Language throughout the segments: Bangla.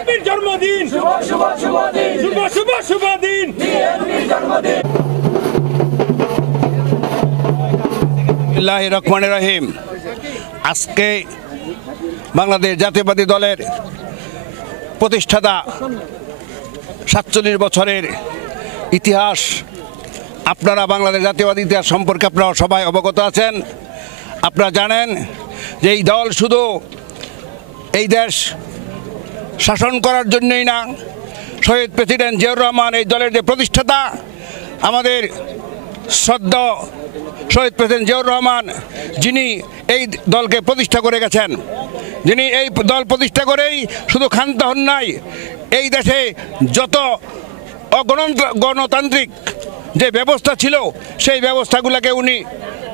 বিএনপির জন্মদিন শুভ শুভ শুভ দিন শুভ শুভ শুভ দিন বিএনপির জন্মদিন। বিসমিল্লাহির রহমানির রহিম। আজকে বাংলাদেশ জাতীয়তাবাদী দলের প্রতিষ্ঠাতা ৪৭ বছরের ইতিহাস, আপনারা বাংলাদেশ জাতীয়তাবাদী ইতিহাস সম্পর্কে আপনারা সবাই অবগত আছেন। আপনারা জানেন যে এই দল শুধু এই দেশ শাসন করার জন্যই না, শহীদ প্রেসিডেন্ট জিয়াউর রহমান এই দলের যে প্রতিষ্ঠাতা, আমাদের শ্রদ্ধেয় শহীদ প্রেসিডেন্ট জিয়াউর রহমান, যিনি এই দলকে প্রতিষ্ঠা করে গেছেন, যিনি এই দল প্রতিষ্ঠা করেই শুধু ক্ষান্ত হন নাই, এই দেশে যত গণতান্ত্রিক যে ব্যবস্থা ছিল সেই ব্যবস্থাগুলোকে উনি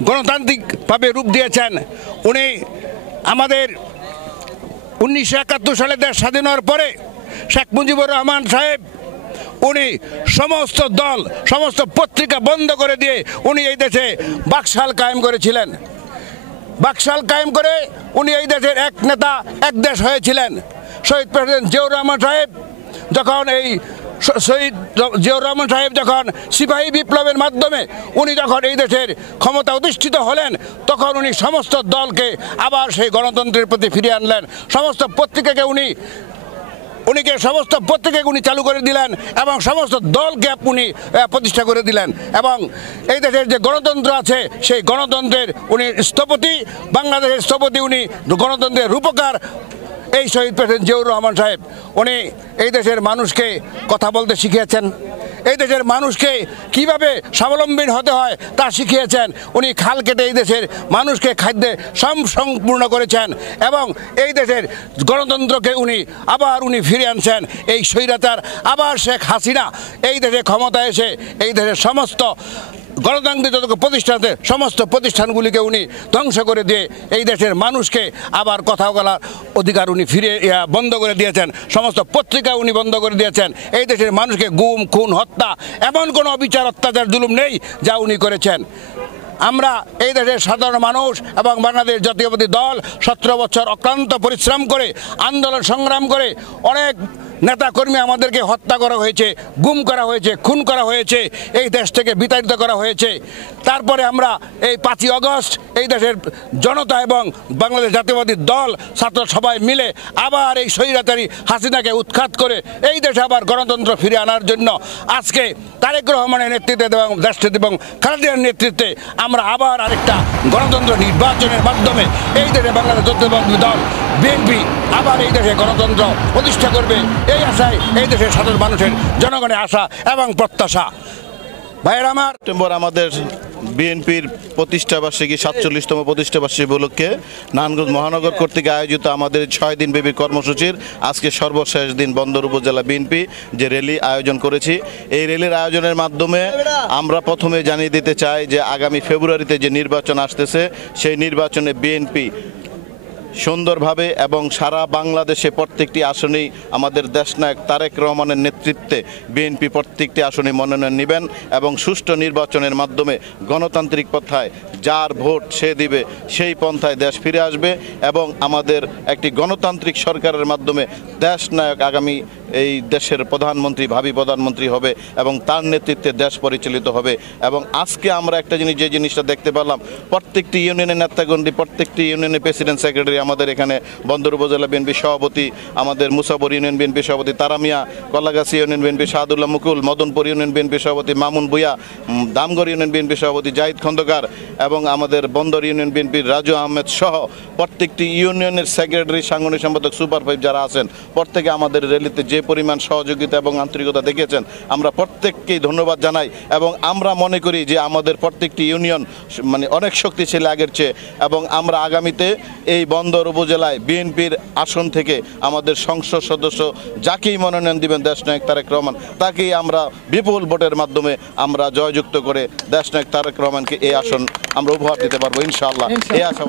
গণতান্ত্রিকভাবে রূপ দিয়েছেন। উনি আমাদের 1971 সালে দেশ স্বাধীন হওয়ার পরে শেখ মুজিবুর রহমান সাহেব উনি সমস্ত দল সমস্ত পত্রিকা বন্ধ করে দিয়ে উনি এই দেশে বাকশাল কায়েম করেছিলেন। বাকশাল কায়েম করে উনি এই দেশের এক নেতা এক দেশ হয়েছিলেন। শহীদ প্রেসিডেন্ট জিয়াউর রহমান সাহেব যখন যখন সিপাহী বিপ্লবের মাধ্যমে উনি যখন এই দেশের ক্ষমতা অধিষ্ঠিত হলেন, তখন উনি সমস্ত দলকে আবার সেই গণতন্ত্রের প্রতি ফিরিয়ে আনলেন। সমস্ত পত্রিকাকে সমস্ত পত্রিকাকে উনি চালু করে দিলেন এবং সমস্ত দলকে উনি প্রতিষ্ঠা করে দিলেন এবং এই দেশের যে গণতন্ত্র আছে সেই গণতন্ত্রের উনি স্থপতি, বাংলাদেশের স্থপতি, উনি গণতন্ত্রের রূপকার এই শহীদ প্রেসিডেন্ট জিয়াউর রহমান সাহেব। উনি এই দেশের মানুষকে কথা বলতে শিখিয়েছেন, এই দেশের মানুষকে কিভাবে স্বাবলম্বী হতে হয় তা শিখিয়েছেন। উনি খাল কেটে এই দেশের মানুষকে খাদ্যে সম্পূর্ণ করেছেন এবং এই দেশের গণতন্ত্রকে আবার ফিরে আনছেন। এই স্বৈরাচার আবার শেখ হাসিনা এই দেশে ক্ষমতায় এসে এই দেশের সমস্ত গণতান্ত্রিক যত প্রতিষ্ঠান আছে সমস্ত প্রতিষ্ঠানগুলিকে উনি ধ্বংস করে দিয়ে এই দেশের মানুষকে আবার কথা বলার অধিকার উনি বন্ধ করে দিয়েছেন। সমস্ত পত্রিকা উনি বন্ধ করে দিয়েছেন। এই দেশের মানুষকে গুম, খুন, হত্যা, এমন কোনো অবিচার, অত্যাচার, জুলুম নেই যা উনি করেছেন। আমরা এই দেশের সাধারণ মানুষ এবং বাংলাদেশ জাতীয়তাবাদী দল 17 বছর অক্লান্ত পরিশ্রম করে আন্দোলন সংগ্রাম করে অনেক নেতাকর্মী আমাদেরকে হত্যা করা হয়েছে, গুম করা হয়েছে, খুন করা হয়েছে, এই দেশ থেকে বিতাড়িত করা হয়েছে। তারপরে আমরা এই 5ই আগস্ট এই দেশের জনতা এবং বাংলাদেশ জাতীয়তাবাদী দল ছাত্র সবাই মিলে আবার এই স্বৈরাচারী হাসিনাকে উৎখাত করে এই দেশে আবার গণতন্ত্র ফিরে আনার জন্য আজকে তারেক রহমানের নেতৃত্বে এবং দেশটিতে এবং খালেদার নেতৃত্বে আমরা আবার আরেকটা গণতন্ত্র নির্বাচনের মাধ্যমে এই দেশে বাংলাদেশ জাতীয়তাবাদী দল বিএনপি আবার এই দেশে গণতন্ত্র প্রতিষ্ঠা করবে, এই আশায় এই দেশের সাধারণ মানুষের জনগণের আশা এবং প্রত্যাশা। ভাইয়ের আমার, সেপ্টেম্বর আমাদের বিএনপির প্রতিষ্ঠাবার্ষিকী 47তম প্রতিষ্ঠাবার্ষিকী উপলক্ষে নারায়ণগঞ্জ মহানগর কর্তৃক আয়োজিত আমাদের 6 দিন ব্যাপী কর্মসূচির আজকে সর্বশেষ দিন বন্দর উপজেলা বিএনপি যে র্যালি আয়োজন করেছি। এই র্যালির আয়োজনের মাধ্যমে আমরা প্রথমে জানিয়ে দিতে চাই যে আগামী ফেব্রুয়ারিতে যে নির্বাচন আসতেছে সেই নির্বাচনে বিএনপি সুন্দরভাবে এবং সারা বাংলাদেশে প্রত্যেকটি আসনেই আমাদের দেশনায়ক তারেক রহমানের নেতৃত্বে বিএনপি প্রত্যেকটি আসনে মনোনয়ন নেবেন এবং সুষ্ঠু নির্বাচনের মাধ্যমে গণতান্ত্রিক পন্থায় যার ভোট সে দিবে সেই পন্থায় দেশ ফিরে আসবে এবং আমাদের একটি গণতান্ত্রিক সরকারের মাধ্যমে দেশনায়ক আগামী এই দেশের প্রধানমন্ত্রী, ভাবি প্রধানমন্ত্রী হবে এবং তার নেতৃত্বে দেশ পরিচালিত হবে। এবং আজকে আমরা একটা যে জিনিসটা দেখতে পেলাম, প্রত্যেকটি ইউনিয়নের নেতাগণ্ডি, প্রত্যেকটি ইউনিয়নের প্রেসিডেন্ট সেক্রেটারি, আমাদের এখানে বন্দর উপজেলা বিএনপি সভাপতি, আমাদের মুসাফর ইউনিয়ন বিএনপি সভাপতি তারামিয়া, কলাগাছি ইউনিয়ন বিএনপি শাহাদুল্লাহ মুকুল, মদনপুর ইউনিয়ন বিএনপি সভাপতি মামুন ভুইয়া, দামগড় ইউনিয়ন বিএনপি সভাপতি জাহিদ খন্দকার এবং আমাদের বন্দর ইউনিয়ন বিএনপির রাজু আহমেদ সহ প্রত্যেকটি ইউনিয়নের সেক্রেটারি, সাংগঠনিক সম্পাদক, সুপার ফাইভ যারা আছেন, প্রত্যেকে আমাদের র্যালিতে যে পরিমাণ সহযোগিতা এবং আন্তরিকতা দেখিয়েছেন আমরা প্রত্যেককেই ধন্যবাদ জানাই। এবং আমরা মনে করি যে আমাদের প্রত্যেকটি ইউনিয়ন অনেক শক্তিশালী আগের চেয়ে এবং আমরা আগামীতে এই বন্দর উপজেলায় বিএনপির আসন থেকে আমাদের সংসদ সদস্য যাকেই মনোনয়ন দিবেন দেশনায়ক তারেক রহমান, তাকেই আমরা বিপুল ভোটের মাধ্যমে আমরা জয়যুক্ত করে দেশনায়ক তারেক রহমানকে এই আসন আমরা উপহার দিতে পারবো ইনশাআল্লাহ। এই আশা